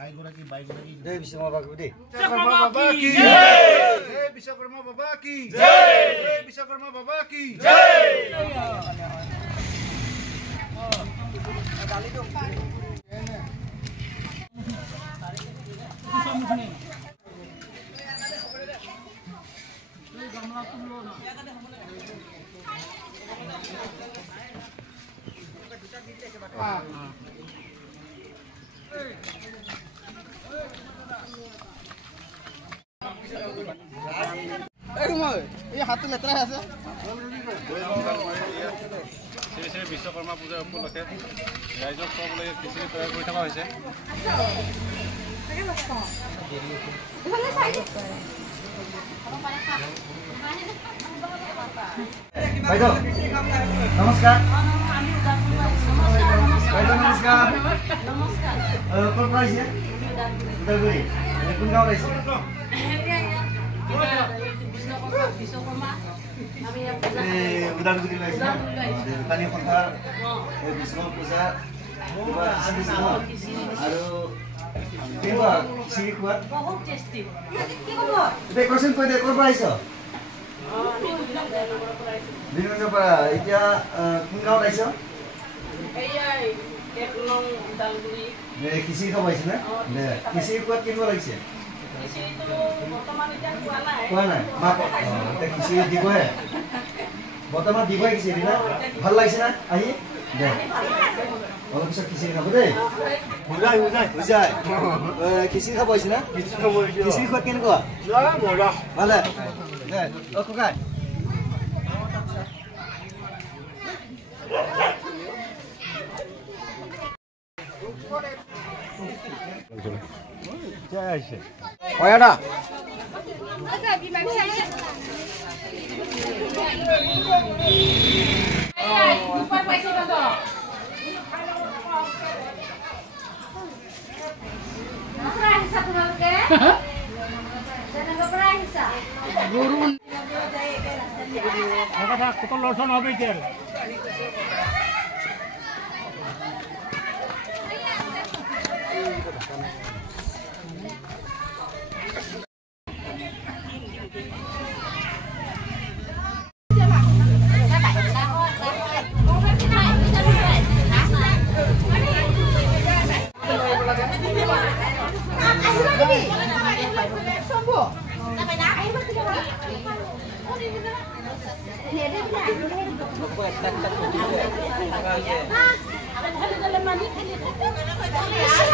আইগোরাকি বাইগোরাকি জয় বিশ্বকর্মা বাবা কি বিশ্বকর্মা বাবা কি জয় বিশ্বকর্মা বাবা কি জয় বিশ্বকর্মা বাবা কি জয় হাত লেতেৰা আছে বিশ্বকৰ্মা পূজাৰ উপলক্ষে ৰাইজক খুৱাবলৈ খিচিৰি তৈয়াৰ কৰি থকা হৈছে বাইদেউ নমস্কাৰ বাইদেউ নমস্কাৰ ক'ৰ পৰা আহিছে ওদালগুৰি কোন গাঁৱত আহিছে ওদালগুৰি আহিছে কালি সন্ধাৰ বিশ্বকৰ্মা পূজা আৰু কেনেকুৱা খিচিৰি খোৱা বহুত টেষ্টি এতিয়া কোৱেশ্যন কৈ দে ক'ৰ পৰা আহিছ বিনুৰ পৰা এতিয়া কোন গাঁৱত আহিছ খিচিৰি খাব আহিছে নে খিচিৰি খোৱাত কেনেকুৱা লাগিছে খোৱা নাই মাক খিচিৰি দিবহে বৰ্তমান দিবহে খিচিৰি না ভাল লাগিছে না আহি দে অলপ পিছত খিচিৰি খাব দেই খিচিৰি খাব আহিছে না খিচিৰি খোৱাত কেনেকুৱা ভালে দে ককাই হয়না কত লড়ছন হবে Apa